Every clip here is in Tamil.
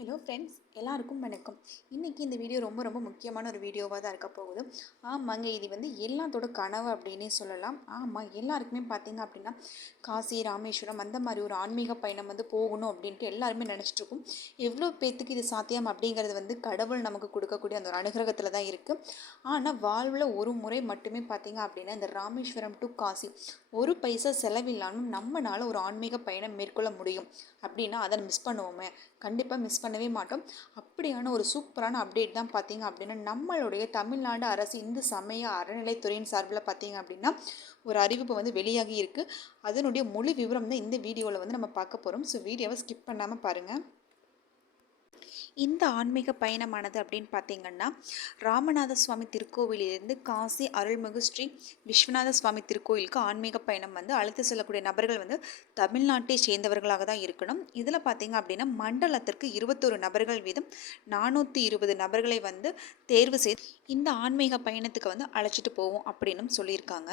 ஹலோ ஃப்ரெண்ட்ஸ் எல்லாருக்கும் வணக்கம். இன்றைக்கி இந்த வீடியோ ரொம்ப ரொம்ப முக்கியமான ஒரு வீடியோவாக தான் இருக்க போகுது. ஆமாங்க இது வந்து எல்லாத்தோட கனவு அப்படின்னே சொல்லலாம். ஆமாம் எல்லாருக்குமே பார்த்தீங்க அப்படின்னா காசி ராமேஸ்வரம் அந்த மாதிரி ஒரு ஆன்மீக பயணம் வந்து போகணும் அப்படின்ட்டு எல்லாருமே நினச்சிட்ருக்கோம் எவ்வளோ பேத்துக்கு இது சாத்தியம் அப்படிங்கிறது வந்து கடவுள் நமக்கு கொடுக்கக்கூடிய அந்த ஒரு அனுகிரகத்தில் தான் இருக்குது ஆனால் வாழ்வில் ஒரு முறை மட்டுமே பார்த்தீங்க அப்படின்னா இந்த ராமேஸ்வரம் டு காசி ஒரு பைசா செலவில்லாமல் நம்மளால் ஒரு ஆன்மீக பயணம் மேற்கொள்ள முடியும். அப்படின்னா அதை மிஸ் பண்ணுவோமே. கண்டிப்பாக மிஸ் பண்ணவே மாட்டோம். அப்படியான ஒரு சூப்பரான அப்டேட் தான் பார்த்தீங்க அப்படின்னா நம்மளுடைய தமிழ்நாடு அரசு இந்து சமய அறநிலைத்துறையின் சார்பில் பார்த்தீங்க அப்படின்னா ஒரு அறிவிப்பு வந்து வெளியாகி இருக்குது அதனுடைய முழு விவரம் தான் இந்த வீடியோவில் வந்து நம்ம பார்க்க போகிறோம் ஸோ வீடியோவை ஸ்கிப் பண்ணாமல் பாருங்கள் இந்த ஆன்மீக பயணமானது அப்படின்னு பார்த்தீங்கன்னா ராமநாத சுவாமி திருக்கோவிலிருந்து காசி அருள்மிகு ஸ்ரீ விஸ்வநாத சுவாமி திருக்கோயிலுக்கு ஆன்மீக பயணம் வந்து அழைத்து செல்லக்கூடிய நபர்கள் வந்து தமிழ்நாட்டை சேர்ந்தவர்களாக தான் இருக்கணும். இதில் பார்த்தீங்க அப்படின்னா மண்டலத்திற்கு இருபத்தொரு நபர்கள் வீதம் நானூற்றி இருபது நபர்களை வந்து தேர்வு செய்து இந்த ஆன்மீக பயணத்துக்கு வந்து அழைச்சிட்டு போவோம் அப்படின்னு சொல்லியிருக்காங்க.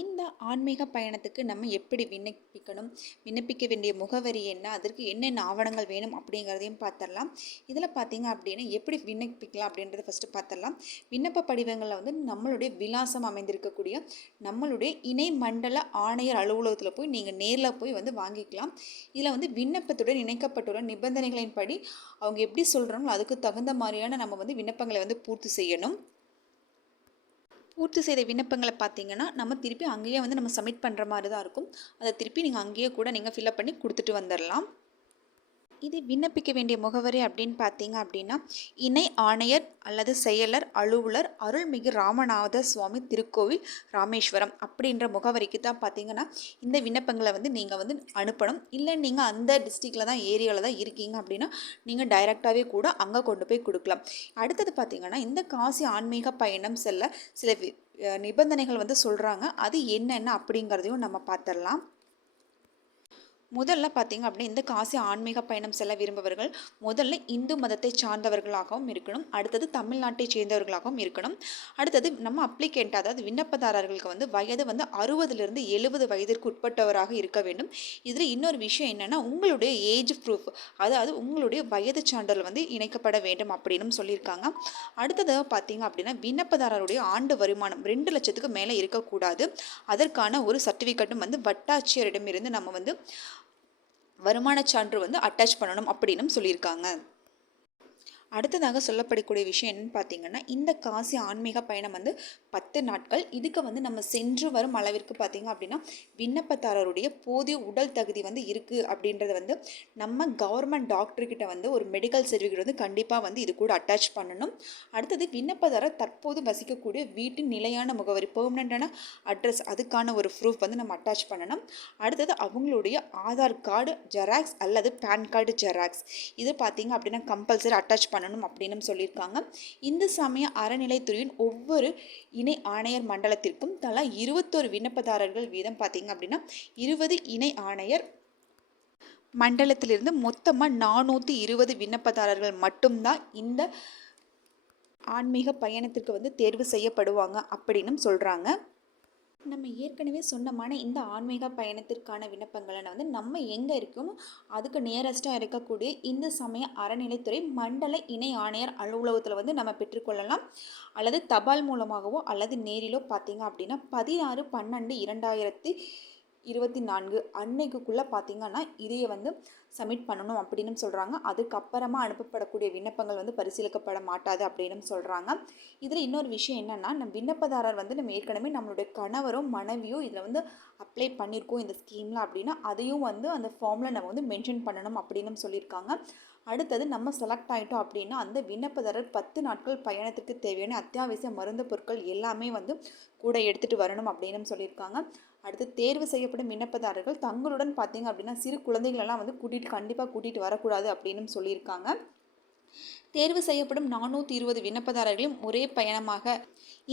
இந்த ஆன்மீக பயணத்துக்கு நம்ம எப்படி விண்ணப்பிக்கணும்? விண்ணப்பிக்க வேண்டிய முகவரி என்ன? அதற்கு என்னென்ன ஆவணங்கள் வேணும்? அப்படிங்கிறதையும் பார்த்துடலாம். இதில் பார்த்தீங்க அப்படின்னா எப்படி விண்ணப்பிக்கலாம் அப்படின்றத ஃபஸ்ட்டு பார்த்துடலாம். விண்ணப்ப படிவங்களில் வந்து நம்மளுடைய விலாசம் அமைந்திருக்கக்கூடிய நம்மளுடைய இணை மண்டல ஆணையர் அலுவலகத்தில் போய் நீங்கள் நேரில் போய் வந்து வாங்கிக்கலாம். இதில் வந்து விண்ணப்பத்துடன் இணைக்கப்பட்டுள்ள நிபந்தனைகளின்படி அவங்க எப்படி சொல்கிறாங்களோ அதுக்கு தகுந்த மாதிரியான நம்ம வந்து விண்ணப்பங்களை வந்து பூர்த்தி செய்யணும். பூர்த்தி செய்த விண்ணப்பங்களை பார்த்தீங்கன்னா நம்ம திருப்பி அங்கேயே வந்து நம்ம சப்மிட் பண்ணுற மாதிரி தான் இருக்கும். அதை திருப்பி நீங்கள் அங்கேயே கூட நீங்கள் ஃபில்அப் பண்ணி கொடுத்துட்டு வந்துடலாம் இது விண்ணப்பிக்க வேண்டிய முகவரி அப்படின்னு பார்த்தீங்க அப்படின்னா இணை ஆணையர் அல்லது செயலர் அலுவலர் அருள்மிகு ராமநாத சுவாமி திருக்கோவில் ராமேஸ்வரம் அப்படின்ற முகவரிக்கு தான் பார்த்தீங்கன்னா இந்த விண்ணப்பங்களை வந்து நீங்கள் வந்து அனுப்பணும். இல்லை நீங்கள் அந்த டிஸ்ட்ரிக்டில் தான் ஏரியாவில் தான் இருக்கீங்க அப்படின்னா நீங்கள் டைரெக்டாகவே கூட அங்கே கொண்டு போய் கொடுக்கலாம். அடுத்தது பார்த்தீங்கன்னா இந்த காசி ஆன்மீக பயணம் செல்ல சில நிபந்தனைகள் வந்து சொல்கிறாங்க அது என்னென்ன அப்படிங்கிறதையும் நம்ம பார்த்துடலாம். முதல்ல பார்த்தீங்க அப்படின்னா இந்த காசி ஆன்மீக பயணம் செல்ல விரும்பவர்கள் முதல்ல இந்து மதத்தை சார்ந்தவர்களாகவும் இருக்கணும். அடுத்தது தமிழ்நாட்டை சேர்ந்தவர்களாகவும் இருக்கணும். அடுத்தது நம்ம அப்ளிகேண்ட் அதாவது விண்ணப்பதாரர்களுக்கு வந்து வயது வந்து அறுபதுலேருந்து எழுபது வயதிற்கு உட்பட்டவராக இருக்க வேண்டும். இதில் இன்னொரு விஷயம் என்னென்னா உங்களுடைய ஏஜ் ப்ரூஃப் அதாவது உங்களுடைய வயது சான்றிதழ் வந்து இணைக்கப்பட வேண்டும் அப்படின்னு சொல்லியிருக்காங்க. அடுத்தது பார்த்தீங்க அப்படின்னா விண்ணப்பதாரருடைய ஆண்டு வருமானம் ரெண்டு லட்சத்துக்கு மேலே இருக்கக்கூடாது. அதற்கான ஒரு சர்டிஃபிகேட்டும் வந்து வட்டாட்சியரிடமிருந்து நம்ம வந்து வருமான சான்று வந்து அட்டாச் பண்ணணும் அப்படின்னு சொல்லியிருக்காங்க. அடுத்ததாக சொல்லப்படக்கூடிய விஷயம் என்னன்னு பார்த்தீங்கன்னா இந்த காசி ஆன்மீக பயணம் வந்து பத்து நாட்கள். இதுக்கு வந்து நம்ம சென்று வரும் அளவிற்கு பார்த்தீங்க அப்படின்னா விண்ணப்பதாரருடைய போதிய உடல் தகுதி வந்து இருக்குது அப்படின்றத வந்து நம்ம கவர்மெண்ட் டாக்டர்கிட்ட வந்து ஒரு மெடிக்கல் சர்டிஃபிகேட் வந்து கண்டிப்பாக வந்து இது கூட அட்டாச் பண்ணணும். அடுத்தது விண்ணப்பதாரர் தற்போது வசிக்கக்கூடிய வீட்டின் நிலையான முகவரி பெர்மனண்ட்டான அட்ரஸ் அதுக்கான ஒரு ப்ரூஃப் வந்து நம்ம அட்டாச் பண்ணணும். அடுத்தது அவங்களுடைய ஆதார் கார்டு ஜெராக்ஸ் அல்லது பேன் கார்டு ஜெராக்ஸ் இது பார்த்தீங்க அப்படின்னா கம்பல்சரி அட்டாச் பண்ணணும். அப்படின்னு சொல்லியிருக்காங்க. இந்து சமய அறநிலைத்துறையின் ஒவ்வொரு இணை ஆணையர் மண்டலத்திற்கும் தலா இருபத்தோரு விண்ணப்பதாரர்கள் வீதம் பார்த்தீங்க அப்படின்னா இருபது இணை ஆணையர் மண்டலத்திலிருந்து மொத்தமாக நானூற்றி இருபது விண்ணப்பதாரர்கள் மட்டும்தான் இந்த ஆன்மீக பயணத்திற்கு வந்து தேர்வு செய்யப்படுவாங்க அப்படின்னு சொல்கிறாங்க நம்ம ஏற்கனவே சொன்னமான இந்த ஆன்மீக பயணத்திற்கான விண்ணப்பங்களை வந்து நம்ம எங்கே இருக்கோமோ அதுக்கு நியரஸ்ட்டாக இருக்கக்கூடிய இந்த சமய அறநிலைத்துறை மண்டல இணை ஆணையர் அலுவலகத்தில் வந்து நம்ம பெற்றுக்கொள்ளலாம். அல்லது தபால் மூலமாகவோ அல்லது நேரிலோ பார்த்தீங்க அப்படின்னா பதினாறு பன்னெண்டு இரண்டாயிரத்தி இருபத்தி நான்கு அன்னைக்குள்ளே பார்த்தீங்கன்னா இதையை வந்து சப்மிட் பண்ணணும் அப்படின்னு சொல்கிறாங்க அதுக்கப்புறமா அனுப்பப்படக்கூடிய விண்ணப்பங்கள் வந்து பரிசீலிக்கப்பட மாட்டாது அப்படின்னு சொல்கிறாங்க இதில் இன்னொரு விஷயம் என்னென்னா நம்ம விண்ணப்பதாரர் வந்து நம்ம ஏற்கனவே நம்மளுடைய கணவரோ மனைவியோ இதில் வந்து அப்ளை பண்ணியிருக்கோம் இந்த ஸ்கீமில் அப்படின்னா அதையும் வந்து அந்த ஃபார்மில் நம்ம வந்து மென்ஷன் பண்ணணும் அப்படின்னு சொல்லியிருக்காங்க. அடுத்தது நம்ம செலக்ட் ஆகிட்டோம் அப்படின்னா அந்த விண்ணப்பதாரர் பத்து நாட்கள் பயணத்துக்கு தேவையான அத்தியாவசிய மருந்து பொருட்கள் எல்லாமே வந்து கூட எடுத்துகிட்டு வரணும் அப்படின்னு சொல்லியிருக்காங்க. அடுத்து தேர்வு செய்யப்படும் விண்ணப்பதாரர்கள் தங்களுடன் பார்த்தீங்க அப்படின்னா சிறு குழந்தைகளெல்லாம் வந்து கூட்டிகிட்டு கண்டிப்பாக கூட்டிகிட்டு வரக்கூடாது அப்படின்னு சொல்லியிருக்காங்க. தேர்வு செய்யப்படும் நானூற்றி இருபது விண்ணப்பதாரர்களும் ஒரே பயணமாக.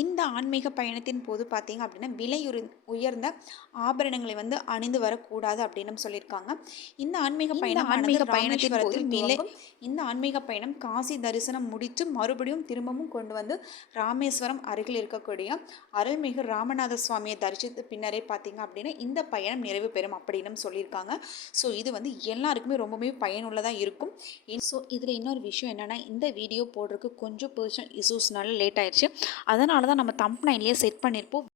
இந்த ஆன்மீக பயணத்தின் போது பார்த்தீங்க அப்படின்னா விலை உயர்ந்த ஆபரணங்களை வந்து அணிந்து வரக்கூடாது அப்படின்னு சொல்லியிருக்காங்க. இந்த ஆன்மீக பயணம் ஆன்மீக பயணத்தின் போது விலை இந்த ஆன்மீக பயணம் காசி தரிசனம் முடித்து மறுபடியும் திரும்பவும் கொண்டு வந்து ராமேஸ்வரம் அருகில் இருக்கக்கூடிய அருள்மிகு ராமநாத சுவாமியை தரிசித்த பின்னரே பார்த்தீங்க அப்படின்னா இந்த பயணம் நிறைவு பெறும் அப்படின்னு சொல்லியிருக்காங்க. ஸோ இது வந்து எல்லாருக்குமே ரொம்பவே பயனுள்ளதாக இருக்கும். ஸோ இதில் இன்னொரு விஷயம் என்னென்னா இந்த வீடியோ போடுறதுக்கு கொஞ்சம் பர்சனல் இஷ்யூஸ்னால லேட் ஆயிடுச்சு. அதனால தான் நம்ம தம்ப்னைன்லேயே செட் பண்ணியிருப்போம்